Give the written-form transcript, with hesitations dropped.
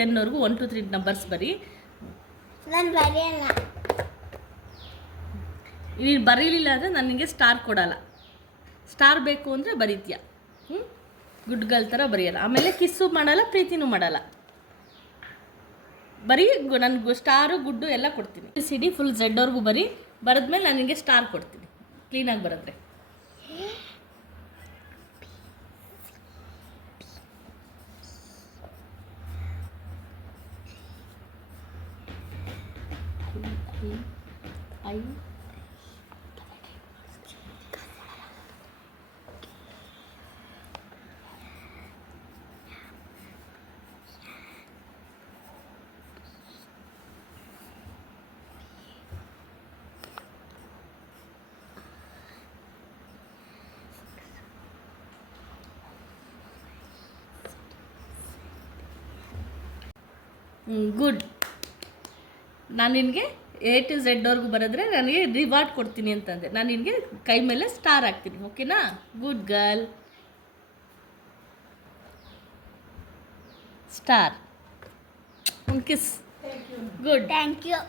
10ವರೆಗೂ 1 2 3 numbers ಬರೀ. ನಾನು ಬರೆಯಲ್ಲ. ನೀನು ಬರೀಲಿಲ್ಲ ಅಂದರೆ ನಾನು ನಿನಗೆ ಸ್ಟಾರ್ ಕೊಡಲ್ಲ. ಸ್ಟಾರ್ ಬೇಕು ಅಂದರೆ ಬರೀತೀಯ. ಗುಡ್ ಗರ್ಲ್ ಥರ ಬರೆಯಲ್ಲ. ಆಮೇಲೆ ಕಿಸ್ಸು ಮಾಡಲ್ಲ, ಪ್ರೀತಿನೂ ಮಾಡಲ್ಲ. ಬರೀ ನನಗೆ ಸ್ಟಾರು ಗುಡ್ಡು ಎಲ್ಲ ಕೊಡ್ತೀನಿ. ಸಿಡಿ ಫುಲ್ ಝೆಡ್ವರೆಗೂ ಬರೀ. ಬರೆದ್ಮೇಲೆ ನಾನು ನಿನಗೆ ಸ್ಟಾರ್ ಕೊಡ್ತೀನಿ ಕ್ಲೀನಾಗಿ ಬರೆದ್ರೆ. I good. ನಾನು ನಿನಗೆ A to Z ವರೆಗೂ ಬರೆದ್ರೆ ನನಗೆ ರಿವಾರ್ಡ್ ಕೊಡ್ತೀನಿ ಅಂತಂದೆ. ನಾನು ನಿನಗೆ ಕೈ ಮೇಲೆ ಸ್ಟಾರ್ ಹಾಕ್ತೀನಿ. ಓಕೆನಾ? Good girl. ಸ್ಟಾರ್. ಒಂದು ಕಿಸ್. ಗುಡ್. Thank you.